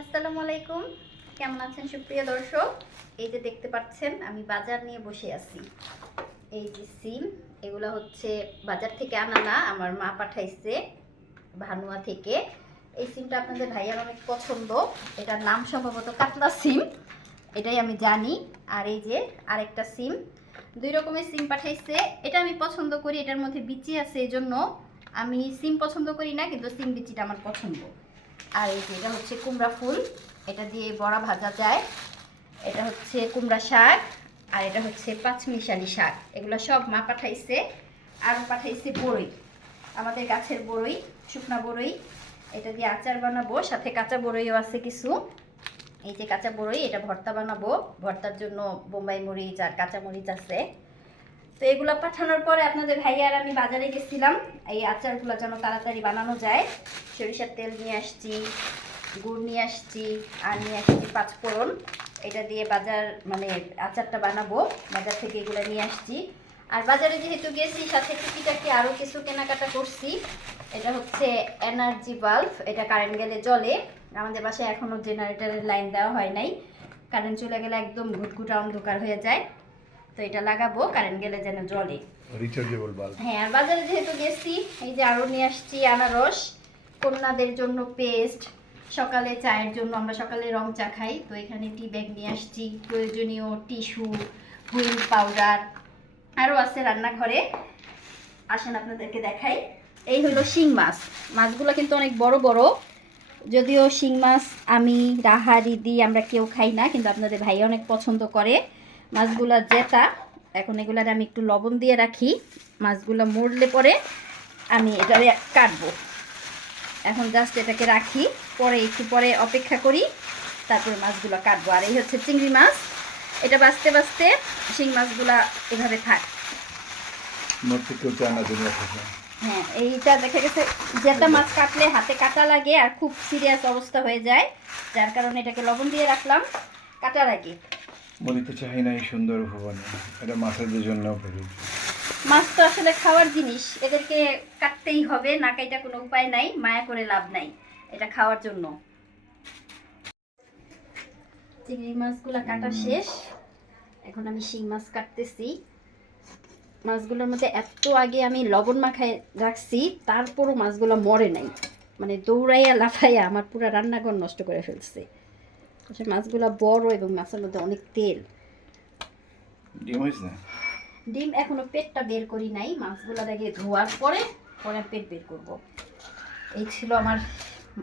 আসসালামু আলাইকুম। কেমন আছেন সুপ্রিয় দর্শক? এই যে দেখতে পাচ্ছেন, আমি বাজার নিয়ে বসে আছি। এই যে সিম, এগুলো হচ্ছে বাজার থেকে আনা না আমার মা পাঠাইছে ভানুয়া থেকে। এই সিমটা আপনাদের ভাইয়ার অনেক পছন্দ। এটার নাম সম্ভবত কাতলা সিম, এটাই আমি জানি। আর এই যে আরেকটা সিম, দুই রকমের সিম পাঠাইছে। এটা আমি পছন্দ করি, এটার মধ্যে বিচি আছে এই জন্য আমি সিম পছন্দ করি না, কিন্তু সিম বিচিটা আমার পছন্দ। আর এই যে, এটা হচ্ছে কুমড়া ফুল। এটা দিয়ে বড়া ভাজা যায়। এটা হচ্ছে কুমড়া শাক আর এটা হচ্ছে পাঁচমিশালি শাক। এগুলো সব মা পাঠাইছে। আর পাঠাইছে বড়ই আমাদের গাছের বড়ই শুকনা বড়ই এটা দিয়ে আচার বানাবো। সাথে কাঁচা বড়ইও আছে কিছু। এই যে কাঁচা বড়ই এটা ভর্তা বানাবো। ভর্তার জন্য বোম্বাই মরিচ আর কাঁচা মরিচ আছে। তো এগুলো পাঠানোর পরে আপনাদের ভাইয়া আর আমি বাজারে গেছিলাম। এই আচারগুলো যেন তাড়াতাড়ি বানানো যায়। সরিষার তেল নিয়ে আসছি, গুড় নিয়ে আসছি, আর নিয়ে আসছি পাঁচফোড়ন। এটা দিয়ে বাজার মানে আচারটা বানাবো। বাজার থেকে এগুলো নিয়ে আসছি। আর বাজারে যেহেতু গেছি, সাথে টুকিটাকি আরও কিছু কেনাকাটা করছি। এটা হচ্ছে এনার্জি বাল্ব। এটা কারেন্ট গেলে জলে আমাদের বাসায় এখনও জেনারেটরের লাইন দেওয়া হয় নাই। কারেন্ট চলে গেলে একদম ঘুটঘুটা অন্ধকার হয়ে যায়। তো এটা লাগাবো কারেন্ট গেলে যেন জলে। রিচার্জেবল বাল্ব হ্যাঁ আর বাজারে যেহেতু গেছি এই যে আরও নিয়ে আসছি আনারস কন্যাদের জন্য পেস্ট সকালে চায়ের জন্য আমরা সকালে রং চা খাই। তো এখানে টি ব্যাগ নিয়ে আসছি প্রয়োজনীয় টিস্যু হুইল পাউডার আরও আছে রান্নাঘরে। আসেন আপনাদেরকে দেখাই। এই হলো শিং মাছ। মাছগুলো কিন্তু অনেক বড় বড়। যদিও শিং মাছ আমি রাহা দিদি আমরা কেউ খাই না কিন্তু আপনাদের ভাই অনেক পছন্দ করে। মাছগুলা জেতা এখন এগুলার আমি একটু লবণ দিয়ে রাখি। মাছগুলো মরলে পরে আমি এটা কাটবো। এখন জাস্ট এটাকে রাখি পরে একটু পরে অপেক্ষা করি তারপরে মাছগুলো কাটবো। আর এই হচ্ছে চিংড়ি মাছ। এটা বাঁচতে বাঁচতে শিং মাছগুলা এভাবে থাক। হ্যাঁ এইটা দেখা গেছে জেতা মাছ কাটলে হাতে কাটা লাগে আর খুব সিরিয়াস অবস্থা হয়ে যায়। যার কারণে এটাকে লবণ দিয়ে রাখলাম কাটা লাগে বলিতে চাই না এই সুন্দর ভুবনে। এটা মাছেদের জন্য প্রযোজ্য মাছ তো আসলে খাওয়ার জিনিস। এদেরকে কাটতেই হবে না কাইটা কোনো উপায় নাই মায়া করে লাভ নাই এটা খাওয়ার জন্য। চিংড়ি মাছগুলো কাটা শেষ। এখন আমি শিং মাছ কাটতেছি। মাছগুলোর মধ্যে এত আগে আমি লবণ মাখায় রাখছি তারপরও মাছগুলো মরে নাই। মানে দৌড়াইয়া লাফাইয়া আমার পুরো রান্নাঘর নষ্ট করে ফেলছে। আসলে মাছগুলো বড় এবং মাছের মধ্যে অনেক তেল। ডিম হয়েছে না ডিম এখনও পেটটা বের করি নাই মাছগুলো আগে ধোয়ার পরে পরে পেট বের করব। এই ছিল আমার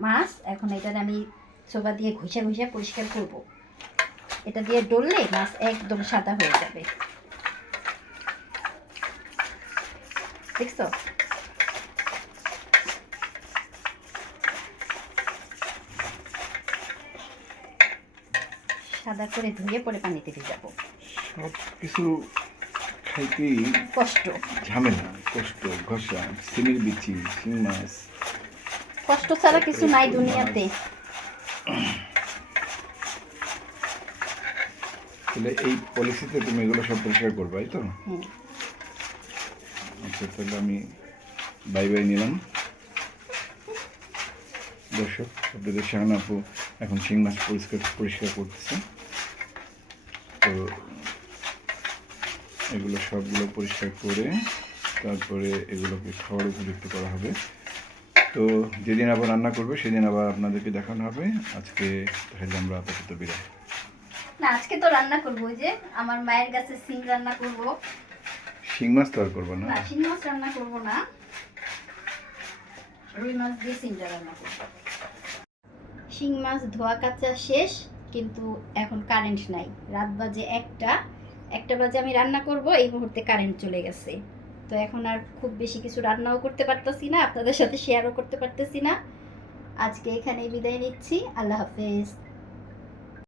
মাছ এখন এটার আমি সোবা দিয়ে ঘষে ঘষে পরিষ্কার করব। এটা দিয়ে ডললে মাছ একদম সাদা হয়ে যাবে। দেখছ? সাদা করে ধুয়ে পরে পানিতে ভিজাবো। সব কিছু খাইতেই কষ্ট। ঝামেলা কষ্ট ঘষা সিমের বিচি শিং মাছ। কষ্ট ছাড়া কিছু নাই দুনিয়াতে। তাহলে এই পলিসিতে তুমি এগুলো সব পরিষ্কার করবে তো? আচ্ছা তাহলে আমি বাই বাই নিলাম। দর্শক আপনাদের শাহান আপু এখন শিং মাছ পরিষ্কার পরিষ্কার করতেছে। তো এগুলো সবগুলো পরিষ্কার করে তারপরে এগুলোকে খাওয়ার উপযুক্ত করা হবে। তো যেদিন আবার রান্না করবে সেদিন আবার আপনাদেরকে দেখানো হবে। আজকে তাহলে আমরা আপাতত বিদায়। না আজকে তো রান্না করব যে আমার মায়ের কাছে সিং রান্না করব। শিং মাছ তো আর করব না। না শিং মাছ রান্না করব না। রুই মাছ দিয়ে সিংটা রান্না করব। শিং মাছ ধোয়া কাচা শেষ। কিন্তু এখন কারেন্ট নাই। রাত বাজে একটা একটা বাজে আমি রান্না করব, এই মুহূর্তে কারেন্ট চলে গেছে। তো এখন আর খুব বেশি কিছু রান্নাও করতে পারতেছি না, আপনাদের সাথে শেয়ারও করতে পারতেছি না। আজকে এখানেই বিদায় নিচ্ছি, আল্লাহ হাফেজ।